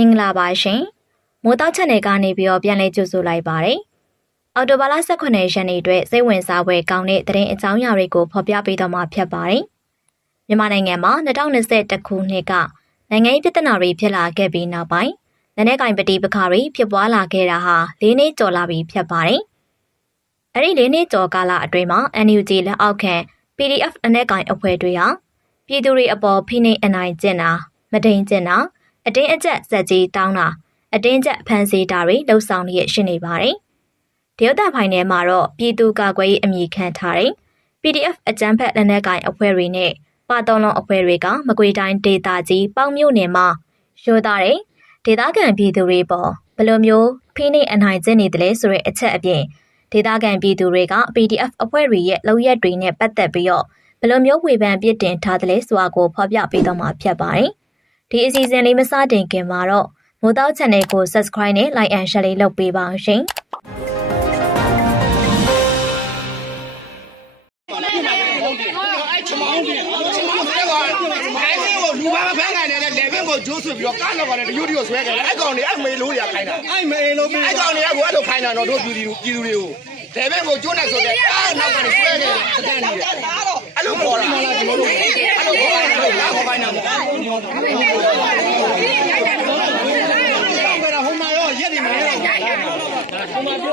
မင်္ဂလာပါရှင်မိုးတောက်ချက်နယ်ကနေပြီးတော့ပြန်လည်ကြိုဆိုလိုက်ပါတယ်အော်တိုဘာလ18ရက်နေ့အတွက်စိတ်ဝင်စားဖွယ်ကောင်းတဲ့သတင်းအကြောင်းအရာတွေကိုဖော်ပြပေးတော့မှာဖြစ်ပါတယ်မြန်မာနိုင်ငံမှာ2021ခုနှစ်ကနိုင်ငံရေးပြဿနာတွေဖြစ်လာခဲ့ပြီးနောက်ပိုင်းနိုင်ငံကင်ပတိပခါတွေဖြစ်ပွားလာခဲ့တာဟာ၄နှစ်ကျော်လာပြီဖြစ်ပါတယ်အဲ့ဒီ၄နှစ်ကျော်ကာလအတွင်းမှာ NUG လက်အောက်ခံ PDF အ내ကင်အဖွဲ့တွေဟာပြည်သူတွေအပေါ်ဖိနှိပ်အနိုင်ကျင့်တာမတိန်ကျင့်တာ အတင်းအကျပ်စက်ကြီးတောင်းတာအတင်းကျပ်ဖန်ဆီးတာတွေလှုပ်ဆောင်ရရှိနေပါတယ်။တရုတ်တပ်ဖိုင်ထဲမှာတော့ပြည်သူကာကွယ်ရေးအမည်ခံထားတဲ့ PDF အကြမ်းဖက်လက်နက်ကိုင်အဖွဲ့တွေနဲ့ပါတော်လွန်အဖွဲ့တွေကမကွေတိုင်းဒေသကြီးပေါင်းမြို့နယ်မှာရိုးသားတဲ့ဒေသခံပြည်သူတွေပေါ်ဘယ်လိုမျိုးဖိနှိပ်အနိုင်ကျင့်နေတယ်လဲဆိုတဲ့အချက်အပြင်ဒေသခံပြည်သူတွေက PDF အဖွဲ့တွေရဲ့လုပ်ရက်တွေနဲ့ပတ်သက်ပြီးတော့ဘယ်လိုမျိုးဝေဖန်ပြစ်တင်ထားတယ်လဲဆိုတာကိုဖော်ပြပေးတော့မှာဖြစ်ပါတယ်။ ဒီအစီအစဉ်လေးမစတင်ခင်မှာတော့မိုးတောက် channel ကို subscribe နဲ့ like and share လေးလုပ်ပေးပါအောင်ရှင်။ချမောင်းတယ်ချမောင်းတယ်ကွာအဲ့ဒီကိုလူပါမဖမ်းနိုင်တဲ့လေဘင်းကိုဂျိုးဆွပြီးတော့ကားလောက်ကလည်းတယူတယူဆွဲခဲ့တယ်အဲ့ကောင်တွေအဲ့မေလို့ရခိုင်းတာအဲ့မေလို့ပြီးအဲ့ကောင်တွေကကိုအဲ့လိုခိုင်းတာတော့တို့ပြည်သူပြည်သူတွေကိုလေဘင်းကိုဂျိုးနေဆိုတဲ့အားနောက်ကနေဆွဲခဲ့တယ်စကန်နေတယ်အဲ့လိုခေါ်တာအဲ့လိုခေါ်တာအဲ့လိုခေါ်ပိုင်းတာမဟုတ် ဟိုမှာရောရက်နေမှာရော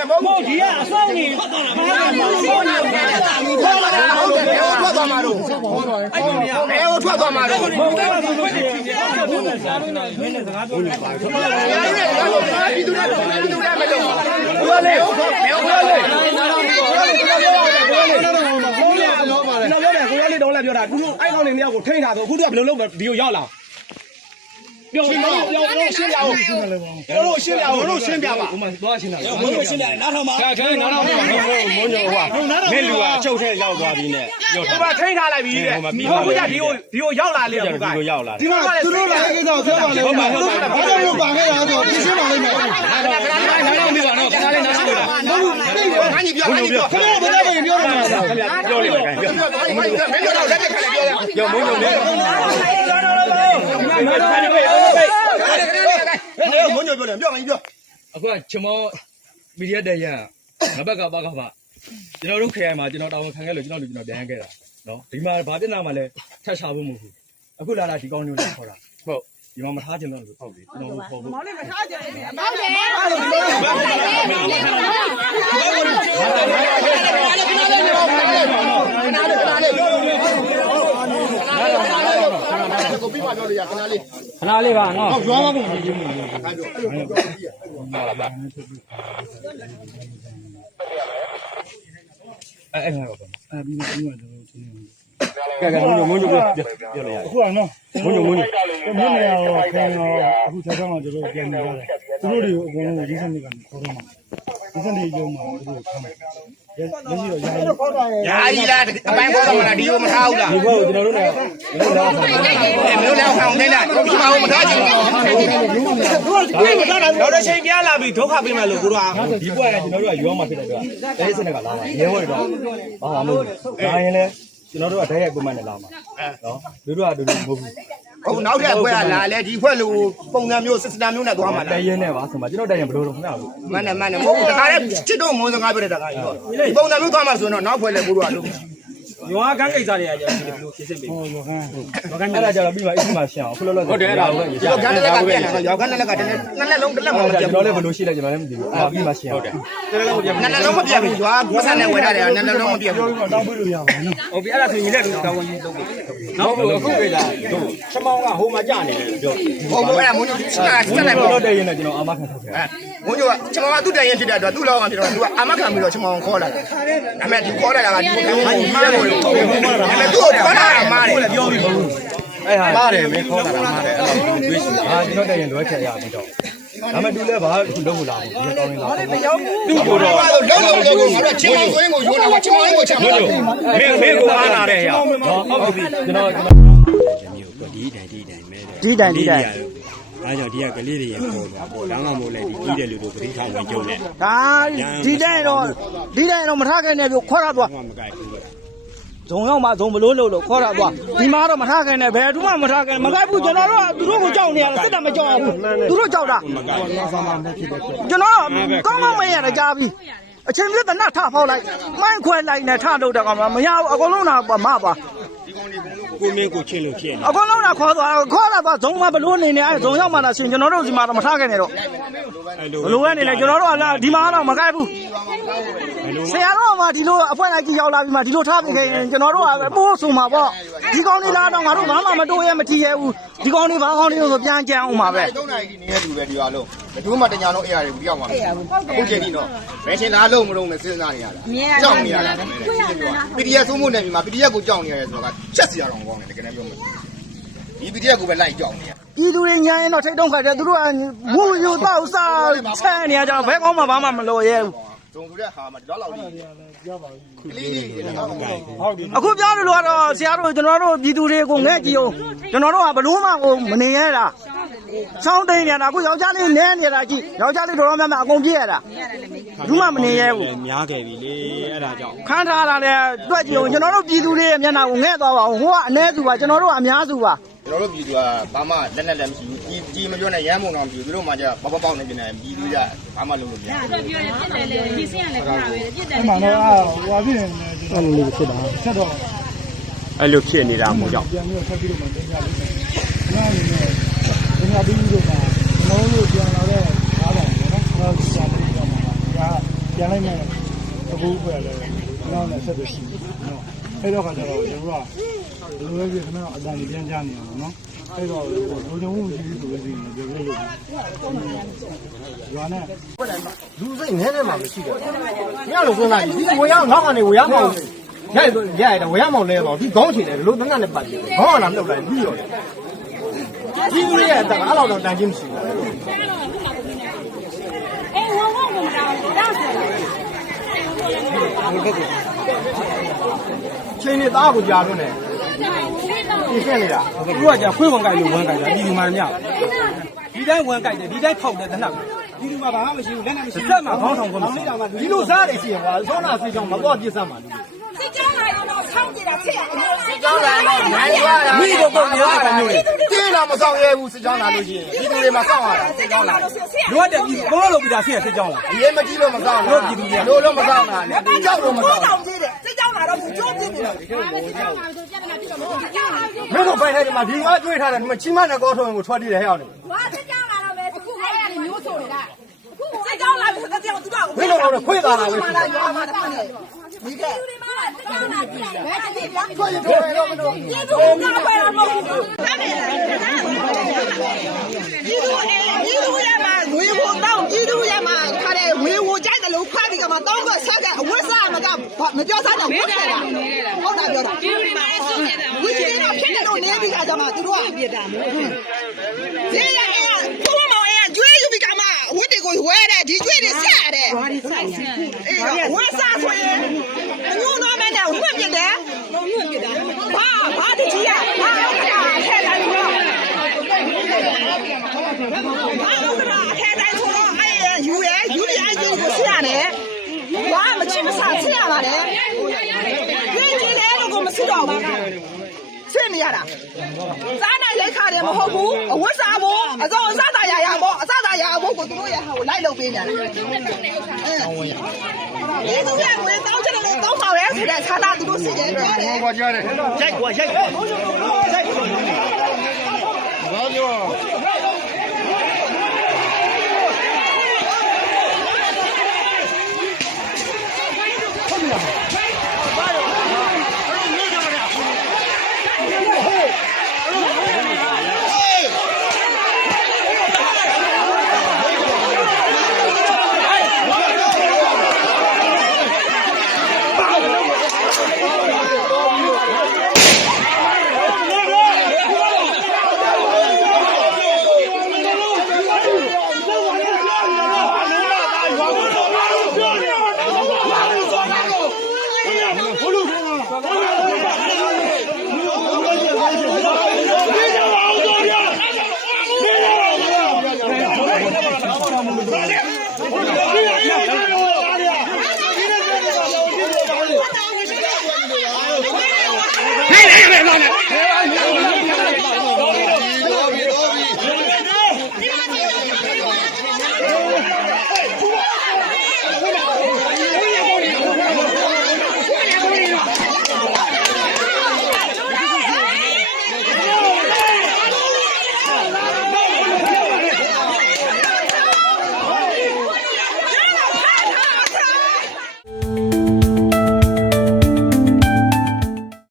က်သွားနေတယ်ဟုတ်ကဲ့ဟုတ်ကဲ့နော်ဖတ်သွားတယ်တခုခုရွာတခုခုမဖြစ်ပါဖြစ်ရင်မဟုတ်ဒီကအစောင်းနေထွက်သွားတာဘာမှမဟုတ်ဘူးခေါ်လာဟုတ်တယ်ဘယ်ကိုထွက်သွားမှာတော့အဲ့ကောင်တွေကဘယ်ကိုထွက်သွားမှာတော့ဘုရားကဘုရားရှင်ဘုရားရှာလို့နေမင်းနဲ့စကားပြောနေပါပြည်သူတွေပြည်သူတွေမလုပ်ဘူးဘယ်လေဘယ်ကိုဘယ်လေတော့ပါတယ်ကျွန်တော်ပြောတယ်ကိုရလေးတော့လည်းပြောတာသူတို့အဲ့ကောင်တွေမြောက်ကိုထိန်းထားဆိုအခုတို့ကဘယ်လိုလုပ်ဒီကိုရောက်လာ ပြောပြောပြောပြောရှင်းပြအောင်ကျွန်တော်တို့ရှင်းပြအောင်တို့ရှင်းပြပါဟိုမှာသွားရှင်းတာဘုန်းကြီးရှင်းပြနားထောင်ပါခဲခဲနားထောင်ပါမဟုတ်မုန်းညိုဟွာမင်းလူကအချုပ်ထဲရောက်သွားပြီနဲ့ရောက်ဒီမှာထိန်းထားလိုက်ပြီတဲ့ဒီကိုကဒီကိုဒီကိုရောက်လာလေဒီကိုရောက်လာဒီမှာသူတို့လာကိစ္စပြောပါလေဟုတ်ပါဟုတ်ပါဘာလို့ပါခဲ့တာဆိုပြရှင်းပါလိမ့်မယ်ခဏခဏနားထောင်ပြပါတော့ခဏလေးနားထောင်ပြပါဟုတ်ဘူးခဏကြီးပြောခဏကြီးပြောခဏဘယ်လိုပြောပြောရမှာလဲပြောလိမ့်မယ်ပြောပြောမင်းတို့တော့လက်ထက်ခဏပြောရပြောမုန်းညိုလေ မုန်းညိုပြောတယ်ပြောမင်းပြောအခုကချမောမီဒီယာတရန်ငါဘက်ကပါကပါကျွန်တော်တို့ခရိုင်မှာကျွန်တော်တာဝန်ခံခဲ့လို့ကျွန်တော်တို့ကျွန်တော်ပြန်ခဲ့တာနော်ဒီမှာဘာပြဿနာမှလည်းထပ်ချဖို့မဟုတ်ဘူးအခုလာလာဒီကောင်းမျိုးလေးခေါ်တာဟုတ်ဒီမှာမထားချင်တော့လို့ဟုတ်ပြီကျွန်တော်တို့ခေါ်ဖို့မောင်လေးမထားကြဘူးအမောင်လေးကိုပြီးမှပြောလို့ ရခဏလေးခဏလေးပါနော်ရွာမှာကုန်ပြီအဲ့အဲ့ငါတော့အဲပြီးတော့ပြီးတော့ကျွန်တော်ချင်းကဲကဲမုန်းညိုမုန်းညိုပြောပြောလို့ရတယ်အခုကနော်မုန်းညိုမုန်းညိုကိုမင်းနေရောခင်ရောအခုချက်ချောင်းတော့ကျွန်တော်ပြန်နေရတယ်သူတို့တွေကိုအကုန်လုံးဒီစနေကနေခေါ်တော့မှာဒီစနေရုံမှာသူတို့ခမ်းမ ယ်လက်ရှိတော့ရာရီညာကြီးလားအပိုင်းပေါ်တော့မလားဒီကိုမထားဘူးလားဒီဘက်ကိုကျွန်တော်တို့လည်းကျွန်တော်တို့လည်းအဲမျိုးလည်းအောင်နေလားကိုပြီးမှမထားချင်ဘူးတော့တစ်ချိန်ပြလာပြီဒုက္ခပေးမယ်လို့ကိုတို့ကဒီဘက်ကကျွန်တော်တို့ကရွာမှာဖြစ်တဲ့အတွက်အဲဒီစနစ်ကလာတာရဲဝဲတော့ဘာမှမဟုတ်ဘူးဒါရင်လည်းကျွန်တော်တို့ကဓာတ်ရိုက်ကွန်မန့်နဲ့လာမှာနော်တို့တို့ကတို့တို့မဟုတ်ဘူး ဟုတ်နောက်ထပ်ဖွဲ့ကလာလဲဒီဖွဲ့လို့ပုံစံမျိုးစစ်စတာမျိုးနဲ့သွားမှာတလားရင်နဲ့ပါဆိုမှကျွန်တော်တရင်ဘယ်လိုလုပ်ခဏလို့မနဲ့မနဲ့မဟုတ်ဘူးတခါလဲချစ်တော့မုန်းစကားပြောတဲ့တခါကြီးတော့ဒီပုံစံမျိုးသွားမှာဆိုတော့နောက်ဖွဲ့လဲကိုတို့ကလို့ရွာကန်းကိစ္စတွေကကြာဘယ်လိုဖြစ်စစ်ပေးဟောရောခမ်းအဲ့ဒါကြတော့ပြီးမှအစ်မရှင်းအောင်ခုလောလောဟုတ်တယ်အဲ့ဒါဟုတ်ဒီကန်းလက်ကပြန်လာတော့ရောက်ကန်းလက်ကတည်းကနှစ်လက်လုံးတစ်လက်မှမပြကျွတ်န်ဘူးတော်လည်းဘယ်လိုရှိလဲကျွန်တော်လည်းမသိဘူးအဲ့ဒါပြီးမှရှင်းဟုတ်တယ်နှစ်လက်လုံးမပြတ်ဘူးရွာပတ်စံနဲ့ဝယ်ထားတယ်နှစ်လက်လုံးမပြတ်ဘူးတောင်းပေးလို့ရပါနော်ဟုတ်ပြီအဲ့ဒါဆိုရင်လည်းတောင်းဝင်ကြီးလုပ်ပြီ နောက်အခုပြေးလာတို့ချမောင်းကဟိုမှာကြာနေတယ်ပြောဟုတ်ဘူးအဲ့ဒါမုန်းညိုစစ်တာစစ်လိုက်လောပေါ့လောတရင်နဲ့ကျွန်တော်အာမခံထုတ်ခဲ့မုန်းညိုကချမောင်ကသူ့တန်ရင်ဖြစ်တဲ့အတွက်သူ့လောက်အောင်ဖြစ်တော့သူကအမခံပြီးတော့ချမောင်ခေါ်လာတယ်ဒါပေမဲ့ဒီခေါ်လာတာကဒီကိုမားတယ်လို့ဒါပေမဲ့သူ့ကိုခေါ်လာတာမားတယ်ပြောပြီးအဲ့ဟာမားတယ်မင်းခေါ်လာတာမားတယ်အဲ့တော့တွေးရှိအာကျွန်တော်တရင်လွဲချက်ရပြီတော့ ဒါမှတူလဲဘာအခုလုံးမလာဘူးဒီကောင်းနေလားသူ့ကိုတော့ဘာလို့လုံးလုံးလုံးကိုငါတို့ချင်းမောင်ဆိုရင်ကိုရိုးတာကချင်းမောင်ကိုချမ်းပါလို့မင်းမင်းကိုအားနာတဲ့ဟဲ့ဟုတ်ပြီကျွန်တော်ကျွန်တော်မျိုးကဒီတိုင်ဒီတိုင်မဲတယ်ဒီတိုင်ဒီတိုင်အဲကြောင့်ဒီကကလေးတွေရပေါ်တာပေါ့ဒါမှမဟုတ်လေဒီကြီးတယ်လူတို့ပရိသတ်ဝင်ကြုံနဲ့ဒါဒီတိုင်တော့ဒီတိုင်တော့မထားခဲ့နဲ့ပြခေါ်ရသွားဘာမှမကြိုက်ဘူး ဇုံရောက်မှဇုံမလို့လို့လို့ခေါ်ရသွားဒီမှာတော့မထားခဲ့နဲ့ဘယ်သူမှမထားခဲ့မခိုက်ဘူးကျွန်တော်တို့ကသူတို့ကိုကြောက်နေရတယ်စစ်တပ်မကြောက်ဘူးသူတို့ကြောက်တာကျွန်တော်ကောင်းကောင်းမရရကြားပြီအချိန်ပြည့်တနတ်ထဖောက်လိုက်မိုင်းခွဲလိုက်နဲ့ထလုပ်တယ်ကောင်မရဘူးအကုန်လုံးတော့မပါကိုမင်းကိုချင်းလို့ဖြစ်နေ အကုန်လုံးကခေါ်သွားခေါ်လာသွားဇုံမဘလို့နေနေအဲဇုံရောက်မှလာရှင်ကျွန်တော်တို့ဒီမှာတော့မထားခဲ့နဲ့တော့အဲ့လိုဘလို့ကနေလဲကျွန်တော်တို့ကလာဒီမှာတော့မကိုက်ဘူးဆရာတော်ကဒီလိုအဖွဲ့လိုက်ကြီးရောက်လာပြီးမှဒီလိုထားပြီးခဲ့ရင်ကျွန်တော်တို့ကပိုးဆိုမှာပေါ့ဒီကောင်းလေးလားတော့ငါတို့ဘာမှမတိုးရဲမထီရဲဘူးဒီကောင်းလေးဘာကောင်းလေးလို့ဆိုပြန်ကြံအောင်ပါပဲ3နာရီဒီနေတဲ့လူပဲဒီပါလို့ဘယ်သူမှတညာလုံးအဲ့ရတယ်ဘူးကြောက်ပါဘူးအခုချိန်ဒီတော့ဘယ်ရှင်လားလုံးမလုံးနဲ့စဉ်းစားနေရတာကြောက်နေရတာ PDF သုံးဖို့နေပြီမှာ PDF ကိုကြောက်နေရတယ်ဆိုတာကချက်စီရအောင်ကောင်းတယ်တကယ်လည်းပြောမယ် ဒီ PDF ကိုပဲလိုက်ကြောက်နေရပြည်သူတွေညာရင်တော့ထိတ်တုံးခတ်တယ်သူတို့ကဝူယူတော့စားဆန်းနေရကြတော့ဘဲကောင်းမှဘာမှမလိုရဲဘူးဂျုံဆိုတဲ့ဟာမှာဒီလောက်လောက်လေးကြောက်ပါဘူးကလေးလေးတွေတော့မကိုက်ဘူးအခုပြောလို့ကတော့ဆရာတို့ကျွန်တော်တို့ပြည်သူတွေကိုငဲ့ကြည့်အောင်ကျွန်တော်တို့ကဘလို့မှကိုမနေရတာချောင်းတိန်နေတာအခုယောက်ျားလေးနဲနေတာကြည့်ယောက်ျားလေးတော်တော်များများအကုန်ပြည့်ရတာဘူးမှမနေရဘူးများခဲ့ပြီလေအဲ့ဒါကြောင့်ခန်းထားတာလည်းတွက်ကြည့်အောင်ကျွန်တော်တို့ပြည်သူတွေရဲ့မျက်နှာကိုငဲ့သွားပါအောင်ဟိုကအ ਨੇ စုပါကျွန်တော်တို့ကအများစုပါ ကျွန်တော်တို့ပြည်သူကဘာမှလက်နဲ့လည်းမရှိဘူးကြီးကြီးမပြောနဲ့ရမ်းမုံတော့မရှိဘူးသူတို့မှကျပေါက်ပေါက်နေနေပြည်သူကဘာမှလုပ်လို့မရဘူးပြောရတယ်ပြစ်တယ်လေဒီစင်းရလည်းခါပဲပြစ်တယ်အမှန်တော့ဟိုအဖြစ်နေကျွန်တော်တို့ဖြစ်တာဆက်တော့အဲ့လိုဖြစ်နေတာမို့ကြောင့်ပြန်ပြီးဆက်ပြီးတော့မတင်ကြဘူး။နားနေနေ။ဒီမှာပြီးတော့မှကျွန်တော်တို့ပြန်လာတဲ့အားပါနော်။ကျွန်တော်ပြန်ပြီးတော့မှဒါပြန်လိုက်မယ်အခုပဲလေကျွန်တော်လည်းဆက်ပြီးရှိတယ်နော်။အဲ့တော့ခါကျတော့ကျွန်တော်က ဒီလိုပဲခဏအတန်ပြန်ကြနေအောင်နော်။အဲ့တော့ဘုံကြုံမှုကြီးဆိုလို့ရှိရင်ပြောလို့ရွာနဲ့လူစိတ်နည်းနည်းမှမရှိတော့ညလို့စဉ်းစားကြည့်ဒီဝေရောက်နောက်ကနေဝေရောက်မောင်ရိုက်ရရဝေရောက်မောင်လဲတော့ဒီခေါင်းချင်တယ်လို့တနတ်နဲ့ပတ်တယ်ခေါင်းကလာမြုပ်လိုက်ပြီးရောဒီဦးရဲ့အတန်အဲ့လောက်တော့တန်ချင်းမရှိဘူးအေးဝုံဝုံမတော်ဒါဆိုချိန်နေသားကိုကြားလို့နဲ့ ဒီဆက်နေတာသူကကြာခွေးဝင်ကြိုက်လို့ဝင်ကြိုက်တာဒီဒီမှမရဒီတိုင်းဝင်ကြိုက်တယ်ဒီတိုင်းဖောက်တယ်တနတ်ဒီဒီမှာဘာမှမရှိဘူးလက်နဲ့မရှိဘူးစက်မှာခေါင်းထောင်ကုန်မရှိဒီလိုစားတယ်ရှိရင်ကွာသောနာစီကြောင့်မတော့ပြစ်စမ်းပါလို့စစ်ကြောင်းလာတော့ဆောင်းကြည့်တာချက်စစ်ကြောင်းလာတော့နိုင်ရတာမိတော့ပုံရတာမျိုးလေတင်းတော့မဆောင်ရဲဘူးစစ်ကြောင်းလာလို့ရှိရင်ဒီလူတွေမှာစောင့်ရတာစစ်ကြောင်းလာလိုအပ်တယ်ဒီဘလို့လို့ပြီးတာဆင်းရစစ်ကြောင်းလားအရေးမကြီးလို့မစောင့်ဘူးလို့လို့မစောင့်တာလေကြောက်လို့မစောင့်တောင်းကြည့်တယ်စစ်ကြောင်းလာတော့ကြိုးပြစ် နေတယ်စစ်ကြောင်းလာတော့ပြဿနာပြတော့လို့စစ်ကြောင်းလာမင်းတို့ပိုင်တဲ့ဒီမှာဒီကတွေးထားတယ်ဒီမှာချီမနဲ့ကောထုံးကိုထွက်တည်တယ်ဟဲ့အောင်လေဝါစစ်ကြောင်းလာတော့ပဲအခုအဲ့ရမျိုးဆိုနေတာအခုစစ်ကြောင်းလာပြီစစ်ကြောင်းသူကမင်းတို့ကတော့ခွေးသားတာပဲလာရွာမှာတည်းဒီကလူတွေမှာစစ်ကြောင်းလာကြည့်တယ်ဘယ်တည်းပြန်ခွေးတွေတော့မလို့ဒီသူကပဲမဟုတ်ဘူးဒီသူဒီသူရမှာဝေဝတော့ဒီသူရမှာခါတဲ့ဝေဝကြိုက်တယ်လို့ခါဒီကမှာတောင်းကဆက်ကအဝတ် စားမကမပြောစားတော့ဝတ်စားတာဟုတ်တာပြောတာဒီလူတွေမှာဆုနေတယ်ဝိသေတော့ဖြစ်တယ်လို့နေပြီးကြမှာသူတို့ကပြတာမို့ဒီရအဲ့ဘုံမောင်အဲ့ကျွေးယူပြီးကမှဝတ်တွေကိုဝဲတယ်ဒီကျွေးတွေဆက်ရတယ်ဘာဒီဆိုင်အေးဝတ်စားဆိုရင်အညို့တော့မနဲ့ဝတ်ပြတယ်တော့ဝတ်ပြတာဘာဘာတကြီးရဘာအဲ့ဒါထဲတိုင်းတော့ဘာလို့ကထဲတိုင်းဆိုတော့အဲ့ယူရယူရအရင်ကိုဆက်ရတယ်ဘာမချစ်မဆဆက်ရပါတယ်ဒီကြီး လေတော့မစတော့ဘူးဆင်းနေရတာစားနိုင်လက်ခါတယ်မဟုတ်ဘူးအဝတ်စားဖို့အစောအစားသာရရဖို့အစားသာရဖို့ကိုသူတို့ရဲ့ဟာကိုလိုက်လုပ်ပေးနေတယ်ဒီသူရဲ့ဝင်တောင်းချင်တယ်တောင်းပါရဲဆိုတဲ့ဌာနသူတို့စစ်တယ်ပြောတယ်ဟောကြားတယ်ရိုက်ကွာရိုက်ဘာပြော